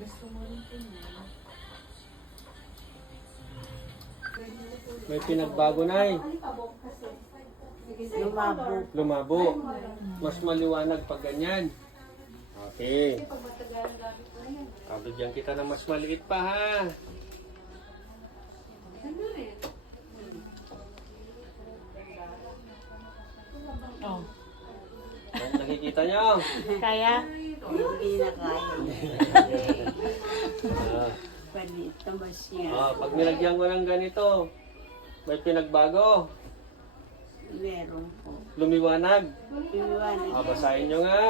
Gusto mo rin po niya. May pinagbago na eh. Lumabo. Lumabo. Mas maliwanag pag ganyan. Okay. Bigyan kita ng mas maliit pa ha. Oh. Nakikita nyo? Kaya? Hindi na kaya. Ah. Panito ba siya? Pag nilagyan ko ng ganito, may pinagbago. Meron po. Lumiwanag. Iwan. Basahin nyo nga.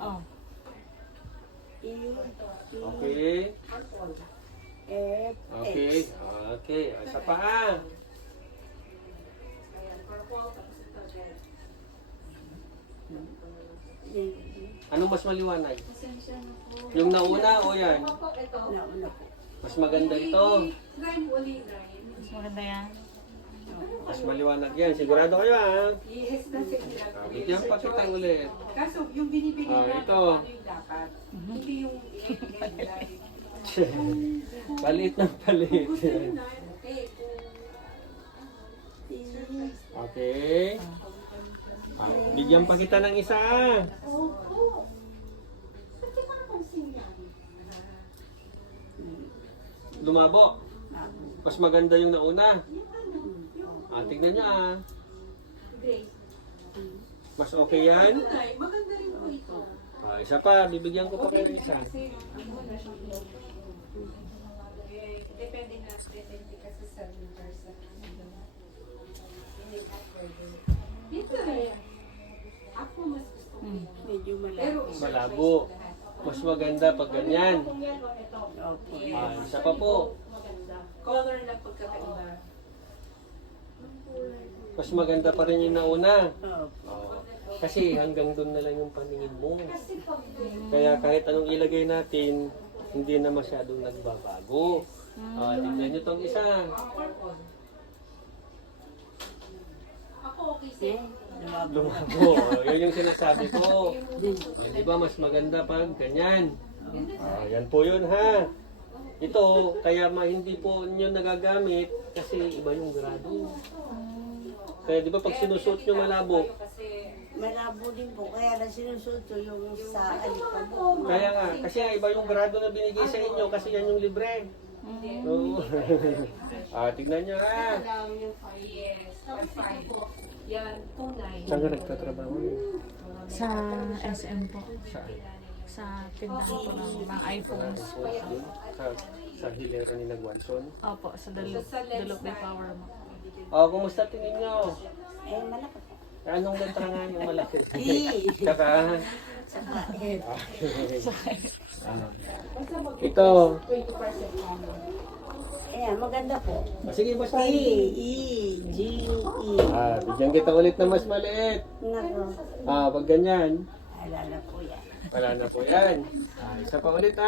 Oh. Okay. F, Okay. Okay. Isa pa ha. Anong mas maliwanag? Yung nauna o yan? Nauna po. Mas maganda ito. Mas maganda yan. Mas maliwanag yan. Sigurado kayo ha. Yes, kasi Bigyan pa kita ulit. kaso yung binibigay natin Ito. ano yung dapat. Hindi yung ibigay. Palit ng palit. Eh, Okay. Bigyan pa kita ng isa. Lumabo. Mas maganda yung nauna. Tignan nyo Mas okay yan? maganda rin po ito. Isa pa, bibigyan ko pa kayo ng isa. Kasi ano na siya depende na depende kasi sa person. Dito ako mas gusto ko. Medyo Pero malaki. Malabo. Mas maganda pag ganyan. Opo. Isa pa po. Color lang pagkakaiba. Mas maganda pa rin yung nauna. Opo. Kasi hanggang doon na lang yung paningin mo. Kaya kahit anong ilagay natin, hindi na masyadong nagbabago. Tignan nyo tong isa. Ako okay sa'yo. Lumabo. Yun yung sinasabi ko. Di ba mas maganda pag ganyan? Yan po yun ha. Ito, kaya hindi po nyo nagagamit kasi iba yung grado. Kaya di ba pag sinusuot nyo malabo, Malabo din po. Kaya lang sinusuot ko yung sa alikabok. kaya nga, kasi iba yung grado na binigay sa inyo kasi yan yung libre. Oo. Tignan nyo ha. Yes, 5. Yan, 2.9. Saan ka nagtatrabaho? Sa SM po. Saan? Sa tindahan po ng mga iPhones. Sa hilera ni Nagwanson. Opo, sa Dalok de Power mo. Kumusta tingin nyo? Malaki po. Anong letra nga yung malaki? E. Tsaka, Saka F. ito. 20% Maganda po. Sige, basta. T, E, G, E. Bigyan kita ulit na mas maliit. Nako. Pag ganyan. Alala po yan. Wala na po yan. Isa pa ulit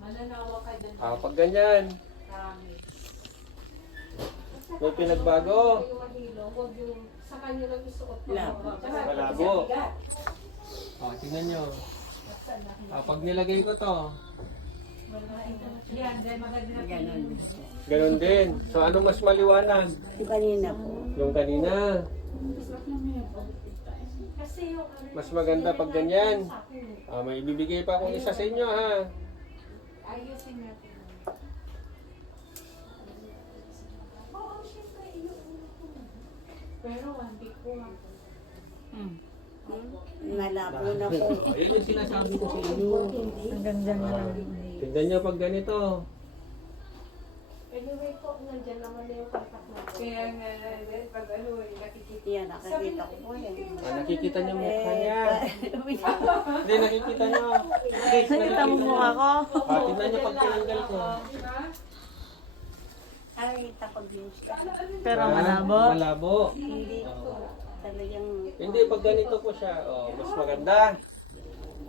Mananawa ka dyan. Pag ganyan. Marami. May pinagbago. Yung mahilo, huwag yung sa kanya lang isuot mo. Labo. Malabo. Tingnan nyo. Pag nilagay ko to, Yan, dahil maganda na Ganon. ganun din. So ano mas maliwanag? Yung kanina po. Yung kanina. Kasi yung Mas maganda pag ganyan. May ibibigay pa akong isa sa inyo ha. ayusin natin. Oo, syempre, pero 1 week po. Malabo na po. Ayun yung sinasabi ko sa inyo. Hanggang dyan na lang. Tignan nyo pag ganito. Anyway po, nandyan naman na yung contact natin. Kaya nga, pag ano, nakikita. Yan, nakakita ko po yan. Nakikita nyo mukha niya. Hindi, nakikita nyo. Nakita mo mukha ko. Tignan nyo pag tinanggal ko. Nakakita ko din siya. Pero malabo. Malabo. Hindi po. Talagang Hindi, pag ganito po siya, mas maganda.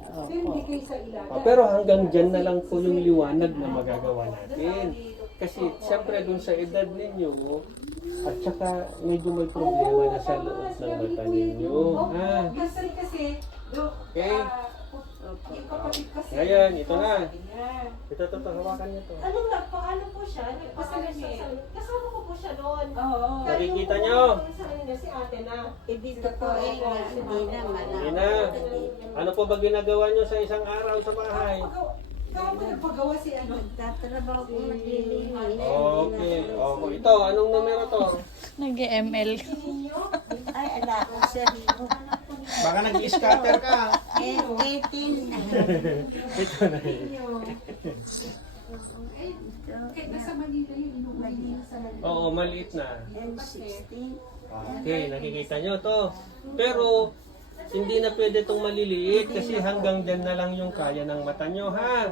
Pero hindi kayo sa ilalim. Pero hanggang dyan na lang po yung liwanag na magagawa natin. Kasi siyempre dun sa edad ninyo, at saka medyo may problema na sa loob ng mata ninyo. inyo. Ha? Minsan kasi, Okay. yung kapatid kasi. Ngayon, ito na. sabi niya, Ito, hawakan niyo to. Ano nga, paano po siya? Kasama ko po siya doon. Oo. Nakikita niyo? Sa kanya si ate na. Eh, dito po eh, hindi naman. Hindi na. Ano po ba ginagawa niyo sa isang araw sa bahay? Kaya mo nagpagawa si ano? Tatrabaho ko maglilinis. Okay. Okay. Ito, anong numero to? Nag-ML. Ay, ala ko sa rio. Baka nag-scatter ka. 18. Ito na. Kahit nasa Manila yun, inuwi sa Manila. Oo, maliit na. M16. Okay, nakikita nyo to. Pero, hindi na pwede itong maliliit kasi hanggang dyan na lang yung kaya ng mata nyo, ha?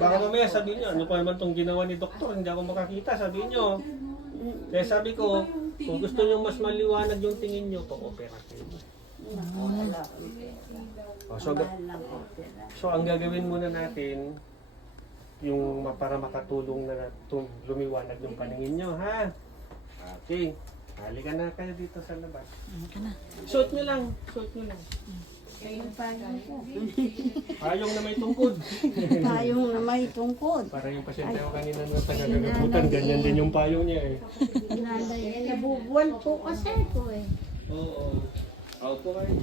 Baka mamaya sabihin nyo, ano pa naman itong ginawa ni doktor, hindi ako makakita, sabihin nyo. Kaya sabi ko, kung gusto nyo mas maliwanag yung tingin nyo, pa-operative. Wala ko. Oh, so, Mahal lang opera. so, ang gagawin muna natin, yung para makatulong na lumiwanag yung paningin nyo, ha? Okay. Halika na kayo dito sa labas. Suot nyo lang. Suot nyo lang. Yung payong ko. Payong na may tungkod. Payong na may tungkod. Para yung pasyente ko kanina na tagagabutan, ganyan din yung payong niya eh. Nanay, nabubuan po kasi ko eh. Oo. Opo kayo.